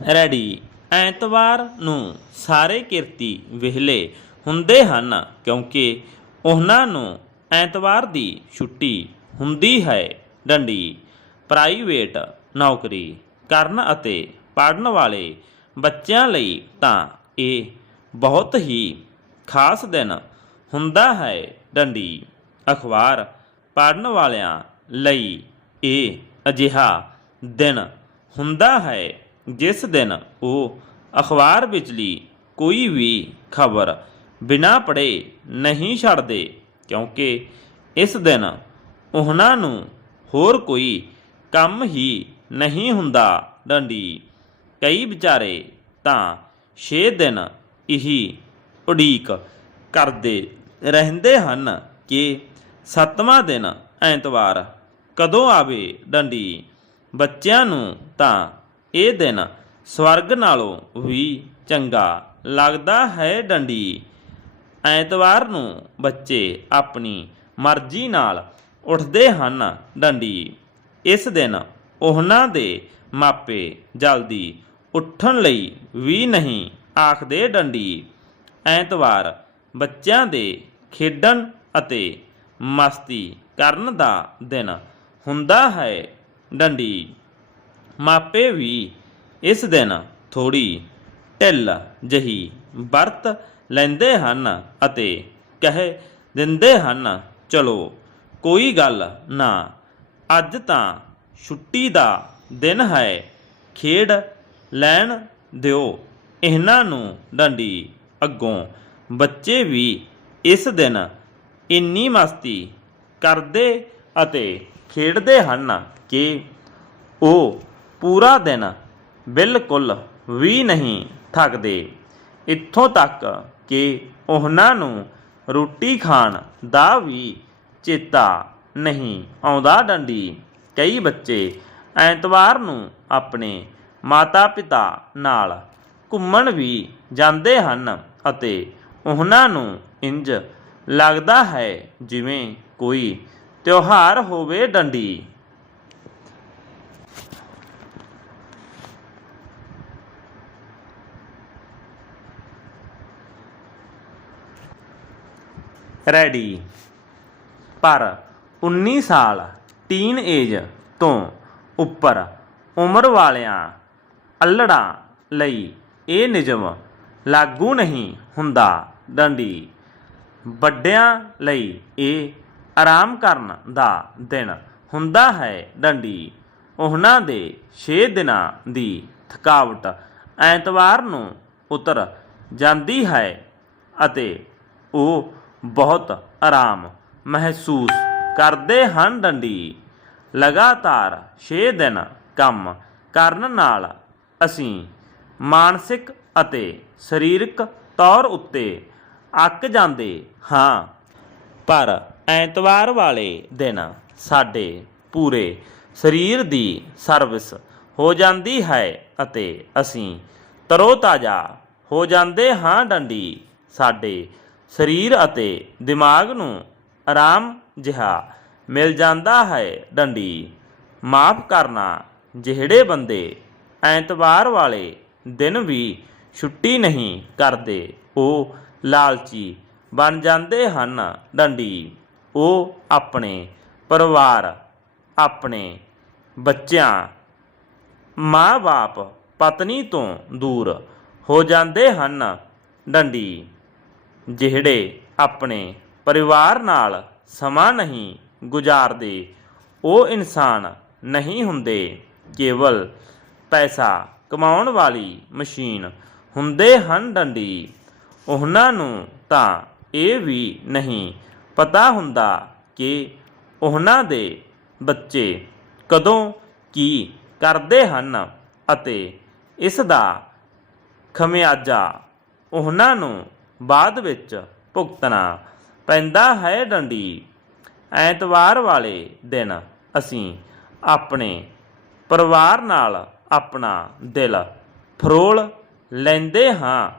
Ready. ਐਤਵਾਰ ਨੂੰ ਸਾਰੇ ਕਿਰਤੀ ਵਿਹਲੇ ਹੁੰਦੇ ਹਨ ਕਿਉਂਕਿ ਉਹਨਾਂ ਨੂੰ ਐਤਵਾਰ ਦੀ ਛੁੱਟੀ ਹੁੰਦੀ ਹੈ ਡੰਡੀ, ਪ੍ਰਾਈਵੇਟ ਨੌਕਰੀ ਕਰਨ ਅਤੇ ਪੜ੍ਹਨ ਵਾਲੇ ਬੱਚਿਆਂ ਲਈ ਤਾਂ ਇਹ ਬਹੁਤ ਹੀ ਖਾਸ ਦਿਨ ਹੁੰਦਾ ਹੈ ਡੰਡੀ। ਅਖਬਾਰ ਪੜ੍ਹਨ ਵਾਲਿਆਂ ਲਈ ਇਹ ਅਜਿਹਾ ਦਿਨ ਹੁੰਦਾ ਹੈ ਜਿਸ ਦਿਨ ਉਹ ਅਖਬਾਰ ਵਿਚਲੀ ਕੋਈ ਵੀ ਖਬਰ ਬਿਨਾਂ ਪੜ੍ਹੇ ਨਹੀਂ ਛੱਡਦੇ, ਕਿਉਂਕਿ ਇਸ ਦਿਨ ਉਹਨਾਂ ਨੂੰ ਹੋਰ ਕੋਈ ਕੰਮ ਹੀ ਨਹੀਂ ਹੁੰਦਾ ਡੰਡੀ। ਕਈ ਵਿਚਾਰੇ ਤਾਂ 6 ਦਿਨ ਇਹੀ ਉਡੀਕ ਕਰਦੇ ਰਹਿੰਦੇ ਹਨ ਕਿ ਸੱਤਵਾਂ ਦਿਨ ਐਤਵਾਰ ਕਦੋਂ ਆਵੇ ਡੰਡੀ। ਬੱਚਿਆਂ ਨੂੰ ਤਾਂ ਇਹ ਦਿਨ ਸਵਰਗ ਨਾਲੋਂ ਵੀ ਚੰਗਾ ਲੱਗਦਾ ਹੈ ਡੰਡੀ। ਐਤਵਾਰ ਨੂੰ ਬੱਚੇ ਆਪਣੀ ਮਰਜ਼ੀ ਨਾਲ ਉੱਠਦੇ ਹਨ ਡੰਡੀ। ਇਸ ਦਿਨ ਉਹਨਾਂ ਦੇ ਮਾਪੇ ਜਲਦੀ ਉੱਠਣ ਲਈ ਵੀ ਨਹੀਂ ਆਖਦੇ ਡੰਡੀ। ਐਤਵਾਰ ਬੱਚਿਆਂ ਦੇ ਖੇਡਣ ਅਤੇ ਮਸਤੀ ਕਰਨ ਦਾ ਦਿਨ ਹੁੰਦਾ ਹੈ ਡੰਡੀ। ਮਾਪੇ ਵੀ ਇਸ ਦਿਨ ਥੋੜੀ ਢਿੱਲ ਜਹੀ ਵਰਤ ਲੈਂਦੇ ਹਨ ਅਤੇ ਕਹਿ ਦਿੰਦੇ ਹਨ, ਚਲੋ, ਕੋਈ ਗੱਲ ਨਾ, ਅੱਜ ਤਾਂ ਛੁੱਟੀ ਦਾ ਦਿਨ ਹੈ, ਖੇਡ ਲੈਣ ਦਿਓ। ਇਹਨਾਂ ਨੂੰ ਡੰਡੀ ਅੱਗੋਂ ਬੱਚੇ ਵੀ ਇਸ ਦਿਨ ਇੰਨੀ ਮਸਤੀ ਕਰਦੇ ਅਤੇ ਖੇਡਦੇ ਹਨ ਕਿ ਉਹ ਪੂਰਾ ਦਿਨ ਬਿਲਕੁਲ ਵੀ ਨਹੀਂ ਥੱਕਦੇ। ਇੱਥੋਂ ਤੱਕ ਕਿ ਉਹਨਾਂ ਨੂੰ ਰੋਟੀ ਖਾਣ ਦਾ ਵੀ ਚੇਤਾ ਨਹੀਂ ਆਉਂਦਾ ਡੰਡੀ। ਕਈ ਬੱਚੇ ਐਤਵਾਰ ਨੂੰ ਆਪਣੇ ਮਾਤਾ-ਪਿਤਾ ਨਾਲ ਘੁੰਮਣ ਵੀ ਜਾਂਦੇ ਹਨ ਅਤੇ ਉਹਨਾਂ ਨੂੰ ਇੰਜ ਲੱਗਦਾ ਹੈ ਜਿਵੇਂ ਕੋਈ ਤਿਉਹਾਰ ਹੋਵੇ ਡੰਡੀ। ਰੈਡੀ। ਪਰ 19 ਸਾਲ ਟੀਨ ਏਜ ਤੋਂ ਉੱਪਰ ਉਮਰ ਵਾਲਿਆਂ ਅਲੜਾਂ ਲਈ ਇਹ ਨਿਯਮ ਲਾਗੂ ਨਹੀਂ ਹੁੰਦਾ। ਡੰਡੀ ਵੱਡਿਆਂ ਲਈ ਇਹ ਆਰਾਮ ਕਰਨ ਦਾ ਦਿਨ ਹੁੰਦਾ ਹੈ। ਡੰਡੀ ਉਹਨਾਂ ਦੇ 6 ਦਿਨਾਂ ਦੀ ਥਕਾਵਟ ਐਤਵਾਰ ਨੂੰ ਉਤਰ ਜਾਂਦੀ ਹੈ ਅਤੇ ਉਹ ਬਹੁਤ ਆਰਾਮ ਮਹਿਸੂਸ ਕਰਦੇ ਹਨ ਡੰਡੀ। ਲਗਾਤਾਰ 6 ਦਿਨ ਕੰਮ ਕਰਨ ਨਾਲ ਅਸੀਂ ਮਾਨਸਿਕ ਅਤੇ ਸਰੀਰਕ ਤੌਰ ਉੱਤੇ ਅੱਕ ਜਾਂਦੇ ਹਾਂ। ਪਰ ਐਤਵਾਰ ਵਾਲੇ ਦਿਨ ਸਾਡੇ ਪੂਰੇ ਸਰੀਰ ਦੀ ਸਰਵਿਸ ਹੋ ਜਾਂਦੀ ਹੈ ਅਤੇ ਅਸੀਂ ਤਰੋਤਾਜ਼ਾ ਹੋ ਜਾਂਦੇ ਹਾਂ ਡੰਡੀ। ਸਾਡੇ ਸਰੀਰ ਅਤੇ ਦਿਮਾਗ ਨੂੰ ਆਰਾਮ ਜਿਹਾ ਮਿਲ ਜਾਂਦਾ ਹੈ ਡੰਡੀ। ਮਾਫ ਕਰਨਾ, ਜਿਹੜੇ ਬੰਦੇ ਐਤਵਾਰ ਵਾਲੇ ਦਿਨ ਵੀ ਛੁੱਟੀ ਨਹੀਂ ਕਰਦੇ, ਉਹ ਲਾਲਚੀ ਬਣ ਜਾਂਦੇ ਹਨ ਡੰਡੀ। ਉਹ ਆਪਣੇ ਪਰਿਵਾਰ, ਆਪਣੇ ਬੱਚਿਆਂ, ਮਾਂ-ਬਾਪ, ਪਤਨੀ ਤੋਂ ਦੂਰ ਹੋ ਜਾਂਦੇ ਹਨ ਡੰਡੀ। ਜਿਹੜੇ ਆਪਣੇ ਪਰਿਵਾਰ ਨਾਲ ਸਮਾਂ ਨਹੀਂ ਗੁਜ਼ਾਰਦੇ, ਉਹ ਇਨਸਾਨ ਨਹੀਂ ਹੁੰਦੇ। ਕੇਵਲ ਪੈਸਾ ਕਮਾਉਣ ਵਾਲੀ ਮਸ਼ੀਨ ਹੁੰਦੇ ਹਨ ਡੰਡੀ। ਉਹਨਾਂ ਨੂੰ ਤਾਂ ਇਹ ਵੀ ਨਹੀਂ ਪਤਾ ਹੁੰਦਾ ਕਿ ਉਹਨਾਂ ਦੇ ਬੱਚੇ ਕਦੋਂ ਕੀ ਕਰਦੇ ਹਨ ਅਤੇ ਇਸ ਦਾ ਖਮਿਆਜਾ ਉਹਨਾਂ ਨੂੰ ਬਾਅਦ ਵਿੱਚ ਭੁਗਤਣਾ ਪੈਂਦਾ ਹੈ ਡੰਡੀ। ਐਤਵਾਰ ਵਾਲੇ ਦਿਨ ਅਸੀਂ ਆਪਣੇ ਪਰਿਵਾਰ ਨਾਲ ਆਪਣਾ ਦਿਲ ਫਰੋਲ ਲੈਂਦੇ ਹਾਂ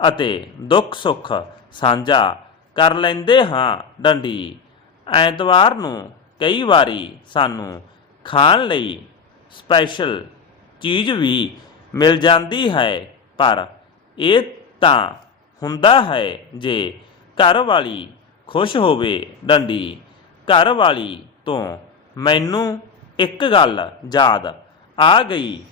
ਅਤੇ ਦੁੱਖ ਸੁੱਖ ਸਾਂਝਾ ਕਰ ਲੈਂਦੇ ਹਾਂ ਡੰਡੀ। ਐਤਵਾਰ ਨੂੰ ਕਈ ਵਾਰੀ ਸਾਨੂੰ ਖਾਣ ਲਈ ਸਪੈਸ਼ਲ ਚੀਜ਼ ਵੀ ਮਿਲ ਜਾਂਦੀ ਹੈ, ਪਰ ਇਹ ਤਾਂ ਹੁੰਦਾ ਹੈ ਜੇ ਘਰ ਵਾਲੀ ਖੁਸ਼ ਹੋਵੇ ਡੰਡੀ, ਘਰ ਵਾਲੀ ਤੋਂ ਮੈਨੂੰ ਇੱਕ ਗੱਲ ਯਾਦ ਆ ਗਈ।